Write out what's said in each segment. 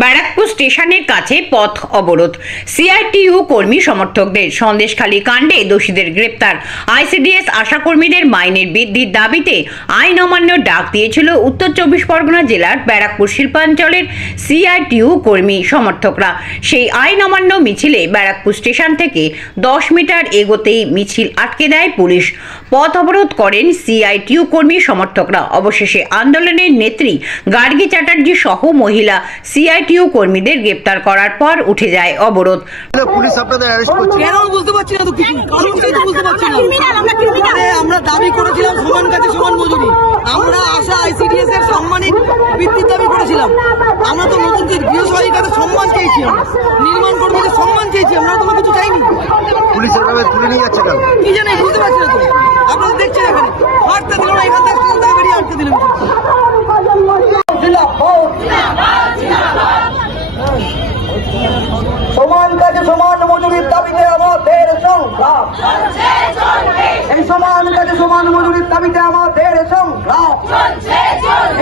ব্যারাকপুর স্টেশনের কাছে পথ অবরোধ। সিআইটিইউ কর্মী সমর্থকদের সন্দেশখালী কাণ্ডে দোষীদের গ্রেপ্তার। আইসিডিএস আশাকর্মীদের মাইনের বৃদ্ধির দাবিতে আইন অমান্য ডাক দিয়েছিল উত্তর চব্বিশ পরগনা জেলার ব্যারাকপুর শিল্পাঞ্চলের সিআইটিইউ কর্মী সমর্থকরা। সেই আইন অমান্য মিছিলে ব্যারাকপুর স্টেশন থেকে দশ মিটার এগোতেই মিছিল আটকে দেয় পুলিশ। পথ অবরোধ করেন সিআইটিইউ কর্মী সমর্থকরা। অবশেষে আন্দোলনের নেত্রী গার্গী চ্যাটার্জি সহ মহিলা সিআইটিইউ কর্মীদের গ্রেপ্তার করার পর উঠে যায় অবরোধ। পুলিশ আপনাদের অ্যারেস্ট করছে। কেন বুঝতে পারছি না তো কিছু? কারণটাই তো বুঝতে পারছি না। আমরা দাবি করেছিলাম সমান কাজে সমান মজুরি। আমরা আশা আইসিডিএস এর সম্মানিক বৃত্তির দাবি করেছিলাম। আমরা তো নতুন যে গৃহসহায়ী সম্মান চেয়েছি আমরা। নির্মাণ কর্মীদের সম্মান চেয়েছি আমরা কোনো কিছু চাইনি পুলিশ এভাবে তুলে নিয়ে যাচ্ছে কেন কি জানি বুঝতে পারছি না তো আপনারা দেখছেন এখানে হাঁটতে দিল না এখান থেকে স্টেশন থেকে বেরিয়ে হাঁটতে দিলাম সমান কাজে সমান মজুরির দাবিতে আমাদের সংগ্রাম এই সমান মজুরির দাবিতে আমাদের সংগ্রাম।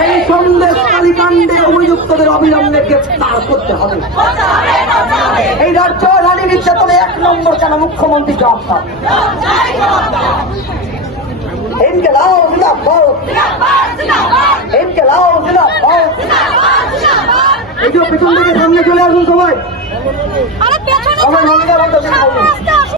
এই সন্দেশ কালীকাণ্ডে অভিযুক্তদের অবিলম্বে গ্রেফতার করতে হবে। এই রাজ্য নারী নির্যাতনে এক নম্বর কেন মুখ্যমন্ত্রী জবাব জিন্দাবাদ। জিন্দাবাদ এই যে পেছন থেকে সামনে চলে আসুন সবাই। আরে পেছনে সবাই